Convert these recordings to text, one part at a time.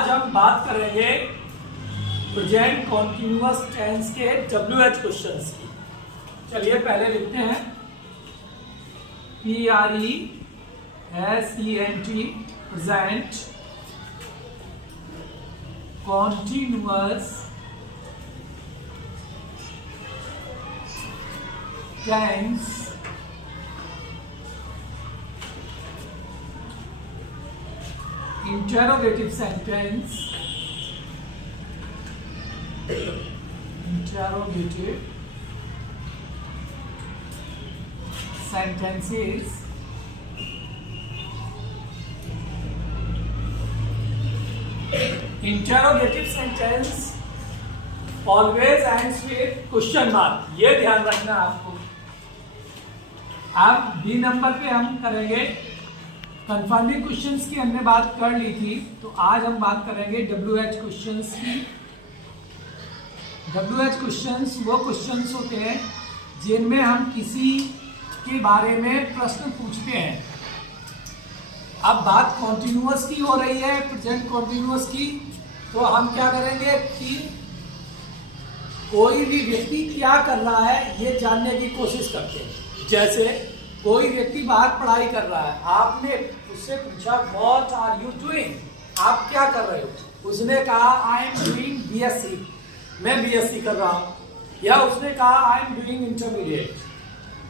आज हम बात करेंगे प्रेजेंट कॉन्टिन्यूअस टेंस के WH क्वेश्चंस की। चलिए पहले लिखते हैं PRESENT present continuous tense interrogative sentence interrogative sentences interrogative sentence always ends with question mark। ये ध्यान रखना आपको। अब बी नंबर पे हम करेंगे कन्फर्मिंग क्वेश्चंस की। हमने बात कर ली थी, तो आज हम बात करेंगे WH क्वेश्चंस की। WH क्वेश्चंस वो क्वेश्चंस होते हैं जिनमें हम किसी के बारे में प्रश्न पूछते हैं। अब बात कॉन्टिन्यूअस की हो रही है, प्रेजेंट कॉन्टिन्यूअस की, तो हम क्या करेंगे कि कोई भी व्यक्ति क्या कर रहा है ये जानने की कोशिश करते हैं। जैसे कोई व्यक्ति बाहर पढ़ाई कर रहा है, आपने उससे पूछा व्हाट आर यू डूइंग, आप क्या कर रहे हो? उसने कहा आई एम डूइंग BSc, मैं BSc कर रहा हूं। या उसने कहा आई एम डूइंग इंटरमीडिएट,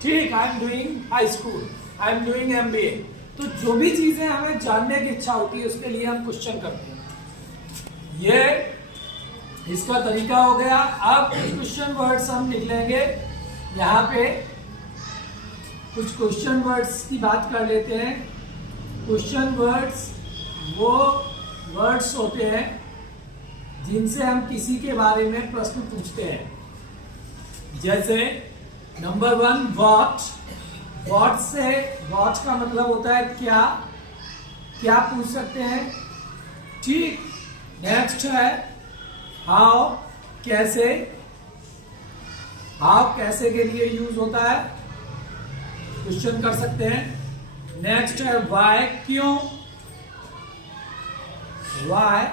ठीक, I am doing high school, I am doing MBA। तो जो भी चीजें हमें जानने की इच्छा होती है उसके लिए हम क्वेश्चन करते हैं। ये इसका तरीका हो गया। अब कुछ क्वेश्चन वर्ड्स हम लिख लेंगे यहाँ पे। कुछ क्वेश्चन वर्ड्स की बात कर लेते हैं। क्वेश्चन वर्ड्स वो वर्ड्स होते हैं जिनसे हम किसी के बारे में प्रश्न पूछते हैं। जैसे नंबर 1 व्हाट। व्हाट से व्हाट का मतलब होता है क्या, क्या पूछ सकते हैं, ठीक। नेक्स्ट है हाउ, कैसे। हाउ कैसे के लिए यूज होता है, क्वेश्चन कर सकते हैं। नेक्स्ट है वाई, क्यों। वाई,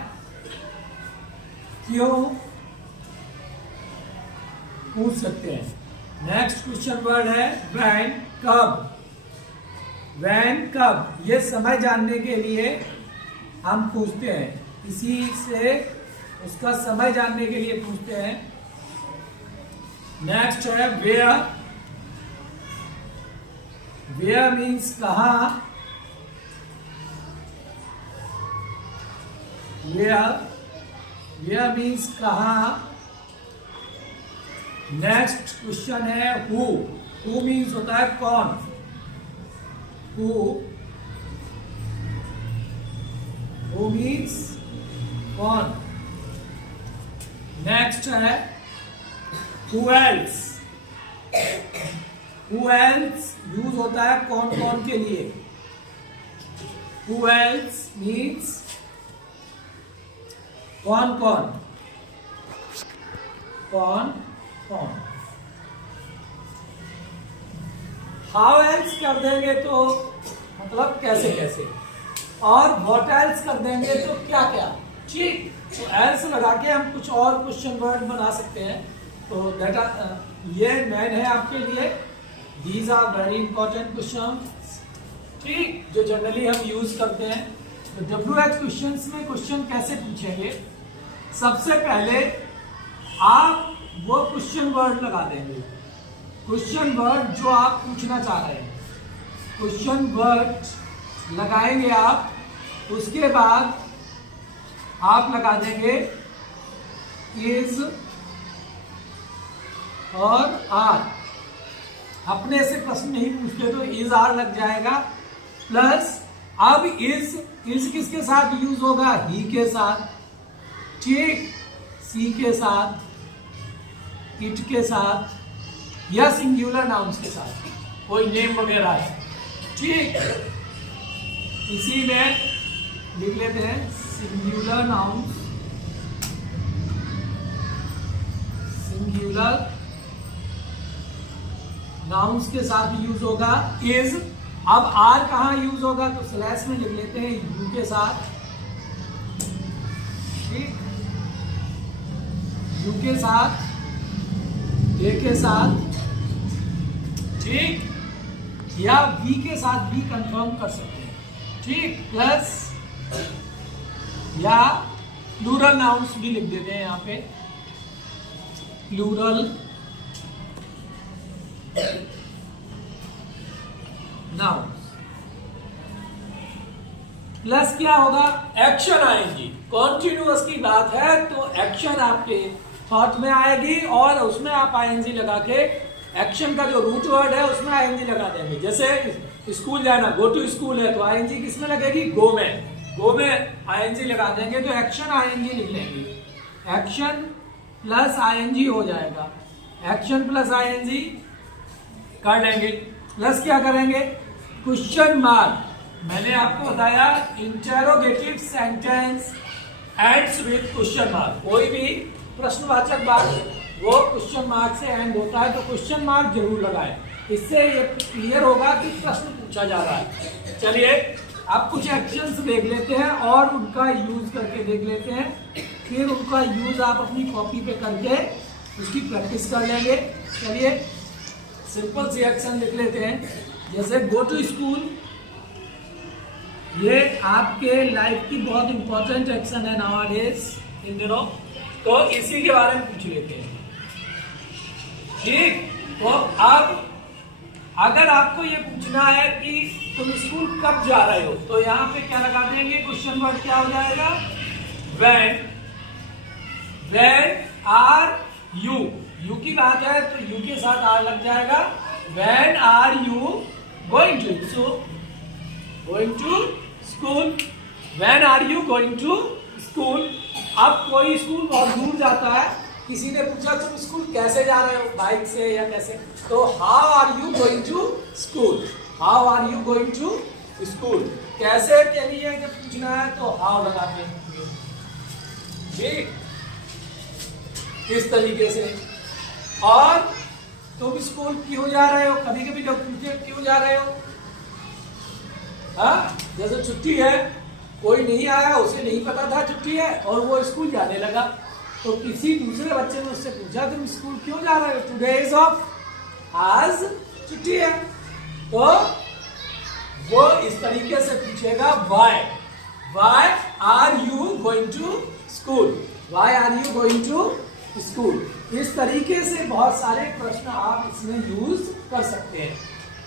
क्यों पूछ सकते हैं। नेक्स्ट क्वेश्चन वर्ड है व्हेन, कब। व्हेन, कब, ये समय जानने के लिए हम पूछते हैं, किसी से उसका समय जानने के लिए पूछते हैं। नेक्स्ट है वेयर। वेयर मीन्स कहाँ। वेयर मीन्स कहाँ। नेक्स्ट क्वेश्चन है हु। हु मीन्स होता है कौन। हु मीन्स कौन। नेक्स्ट है who else. Who else use होता है कौन कौन के लिए। हु एल्स मीन्स कौन कौन, कौन कौन। हाउ एल्स कर देंगे तो मतलब कैसे कैसे, और व्हाट एल्स कर देंगे तो क्या क्या, ठीक। तो एल्स लगा के हम कुछ और क्वेश्चन वर्ड बना सकते हैं। तो डेटा ये मैन है आपके लिए। These are very important questions, ठीक, जो जनरली हम यूज करते हैं। तो WH क्वेश्चंस में क्वेश्चन कैसे पूछेंगे, सबसे पहले आप वो क्वेश्चन वर्ड लगा देंगे, क्वेश्चन वर्ड जो आप पूछना चाह रहे हैं, क्वेश्चन वर्ड लगाएंगे आप। उसके बाद आप लगा देंगे इज और आर। अपने से प्रश्न नहीं पूछते तो इज आर लग जाएगा। प्लस अब इज किसके साथ यूज होगा, ही के साथ, ठीक, सी के साथ, इट के साथ, या सिंगुलर नाउन्स के साथ, कोई नेम वगैरह है, ठीक। इसी में लिख लेते हैं सिंगुलर नाउन्स, सिंगुलर नाउन्स के साथ यूज होगा इज। अब आर कहाँ यूज होगा तो स्लैश में लिख लेते हैं यू के साथ, ठीक, यू के साथ ए के साथ, ठीक, या वी के साथ भी कंफर्म कर सकते हैं, ठीक, प्लस या प्लूरल नाउन्स भी लिख देते हैं यहाँ पे, प्लूरल नाउन्स। प्लस क्या होगा, एक्शन आएगी। कॉन्टिन्यूअस की बात है तो एक्शन आपके थॉट में आएगी और उसमें आप आईएनजी लगा के एक्शन का जो रूट वर्ड है उसमें आईएनजी लगा देंगे। जैसे स्कूल जाना, गो टू स्कूल है तो आईएनजी किस में लगेगी, गो में, गो में आईएनजी लगा देंगे तो एक्शन आईएनजी लिख लेंगे, एक्शन प्लस आईएनजी हो जाएगा, एक्शन प्लस आईएनजी कर लेंगे। प्लस क्या करेंगे, क्वेश्चन मार्क। मैंने आपको बताया interrogative sentence ends with question mark. कोई भी प्रश्नवाचक बात वो क्वेश्चन मार्क से एंड होता है तो क्वेश्चन मार्क जरूर लगाएं। इससे ये क्लियर होगा कि प्रश्न पूछा जा रहा है। चलिए अब कुछ एक्शंस देख लेते हैं और उनका यूज करके देख लेते हैं, फिर उनका यूज आप अपनी कॉपी पे करके उसकी प्रैक्टिस कर लेंगे। चलिए सिंपल सी एक्शन लिख लेते हैं, जैसे गो टू स्कूल। ये आपके लाइफ की बहुत इंपॉर्टेंट एक्शन है नाउअडेज इन दिनों, तो इसी के बारे में पूछ लेते हैं, ठीक। तो अब अगर आपको ये पूछना है कि तुम स्कूल कब जा रहे हो तो यहाँ पे क्या लगा देंगे, क्वेश्चन वर्ड क्या हो जाएगा, when. When are you, you की बात है तो यू के साथ आर लग जाएगा, when are you going to school, when are you going to school. अब कोई स्कूल बहुत दूर जाता है, किसी ने पूछा तुम स्कूल कैसे जा रहे हो, बाइक से या कैसे, तो how are you going to school, how are you going to school. कैसे के लिए जब पूछना है तो हाउ लगाते हैं, ठीक, इस तरीके से। और तुम स्कूल क्यों जा रहे हो, कभी कभी लोग पूछते क्यों जा रहे हो, हाँ, जैसे छुट्टी है, कोई नहीं आया, उसे नहीं पता था छुट्टी है और वो स्कूल जाने लगा, तो किसी दूसरे बच्चे ने उससे पूछा तुम स्कूल क्यों जा रहे हो, टुडे इज ऑफ, आज छुट्टी है, तो वो इस तरीके से पूछेगा why, why are you going to school, why are you going to school. इस तरीके से बहुत सारे प्रश्न आप इसमें यूज कर सकते हैं।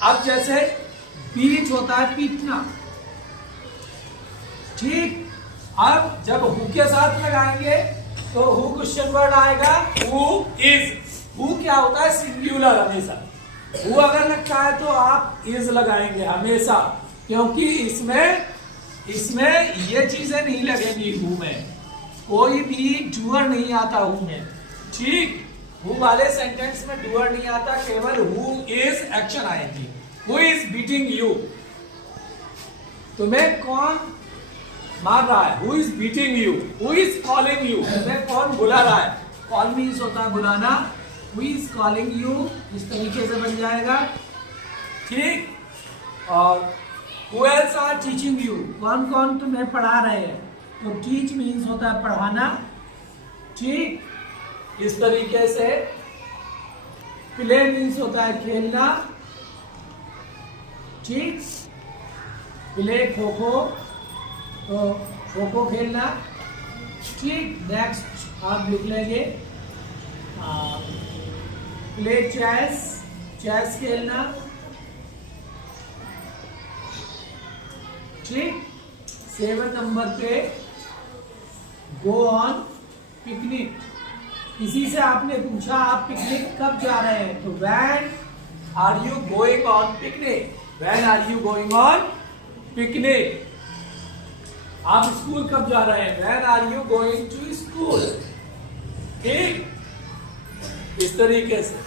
अब जैसे बीच होता है पीटना, ठीक। अब जब हु के साथ लगाएंगे तो हु क्वेश्चन वर्ड आएगा, हु इज। हु क्या होता है, सिंगुलर हमेशा। हु अगर लगता है तो आप इज लगाएंगे हमेशा, क्योंकि इसमें ये चीजें नहीं लगेंगी। हु में कोई भी डूअर नहीं आता, हु में, ठीक। हु वाले सेंटेंस में डूअर नहीं आता, केवल हु इज एक्शन आएगी। हु इज बीटिंग यू, तुम्हें कौन मार रहा है, who is beating you. Who is calling you, तुम्हें कौन बुला रहा है, कॉल मीन्स होता है बुलाना, हु इज कॉलिंग यू, इस तरीके से बन जाएगा, ठीक। और who else are teaching you, कौन कौन तुम्हें पढ़ा रहे हैं, तो टीच मीन्स होता है पढ़ाना, ठीक। इस तरीके से प्ले मीन्स होता है खेलना, ठीक। प्ले खो खो, तो खो खो खेलना, ठीक। नेक्स्ट आप लिख लेंगे प्ले चेस, चेस खेलना, ठीक। 7 नंबर पे गो ऑन पिकनिक। इसी से आपने पूछा आप पिकनिक कब जा रहे हैं, तो when are you going on picnic, when are you going on picnic. आप स्कूल कब जा रहे हैं, when are you going to school, ठीक। इस तरीके से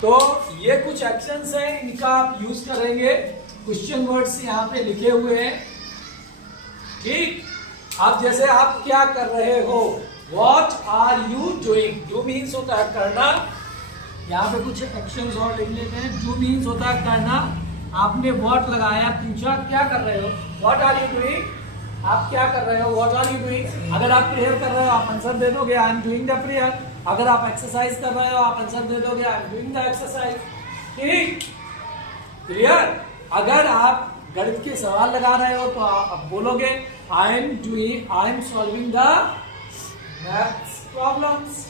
तो ये कुछ एक्शंस हैं, इनका आप यूज करेंगे। क्वेश्चन वर्ड्स यहाँ पे लिखे हुए हैं, ठीक। अब जैसे आप क्या कर रहे हो, What are you doing? Do means होता है करना। यहाँ पे कुछ एक्शंस और लिख लेते हैं। Do means होता है करना। आपने what लगाया, पूछा क्या कर रहे हो, What are you doing? आप क्या कर रहे हो, What are you doing? आप प्रेयर कर रहे हो आप आंसर दे दोगे I am doing the prayer. अगर आप एक्सरसाइज कर रहे हो आप आंसर दे दोगे I am doing the exercise. ठीक, क्लियर। अगर आप गणित के सवाल लगा रहे हो तो आप बोलोगे I am solving the maths problems.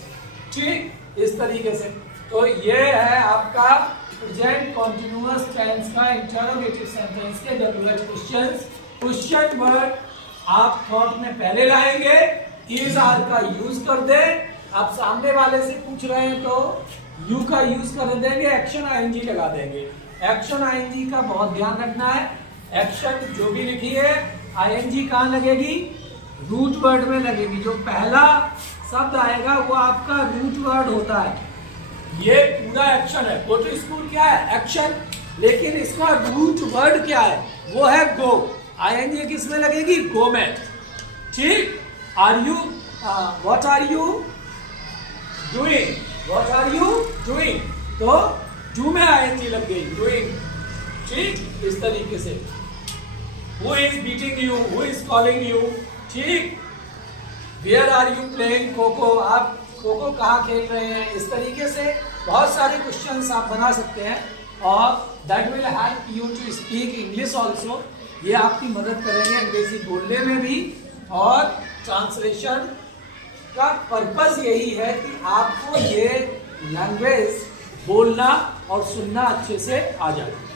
ठीक, इस तरीके से। तो ये है आपका प्रेजेंट कॉन्टिन्यूअस टेंस का इंटरोगेटिव सेंटेंस के जरूरत क्वेश्चंस। क्वेश्चन वर्ड आप थॉट में पहले लाएंगे, इज आर का यूज कर दे। आप सामने वाले से पूछ रहे हैं तो यू का यूज कर देंगे, एक्शन आईएनजी लगा देंगे। एक्शन आईएनजी का बहुत ध्यान रखना है। एक्शन जो भी लिखी है आईएनजी कहाँ लगेगी? रूट वर्ड में लगेगी। जो पहला शब्द आएगा वो आपका रूट वर्ड होता है। ये पूरा एक्शन है। गो टू स्कूल क्या है? एक्शन। लेकिन इसका रूट वर्ड क्या है? वो है गो। आईएनजी किस में लगेगी? गो में। ठीक। Are you what are you doing? What are you doing? तो डू में आईएनजी लग गई, डूइंग। ठीक, इस तरीके से। Who is beating you? Who is calling you? ठीक। Where are you playing kho-kho? आप खो-खो कहाँ खेल रहे हैं? इस तरीके से बहुत सारे क्वेश्चंस आप बना सकते हैं और that will help you to speak English also। ये आपकी मदद करेंगे अंग्रेजी बोलने में भी। और ट्रांसलेशन का पर्पस यही है कि आपको ये लैंग्वेज बोलना और सुनना अच्छे से आ जाए।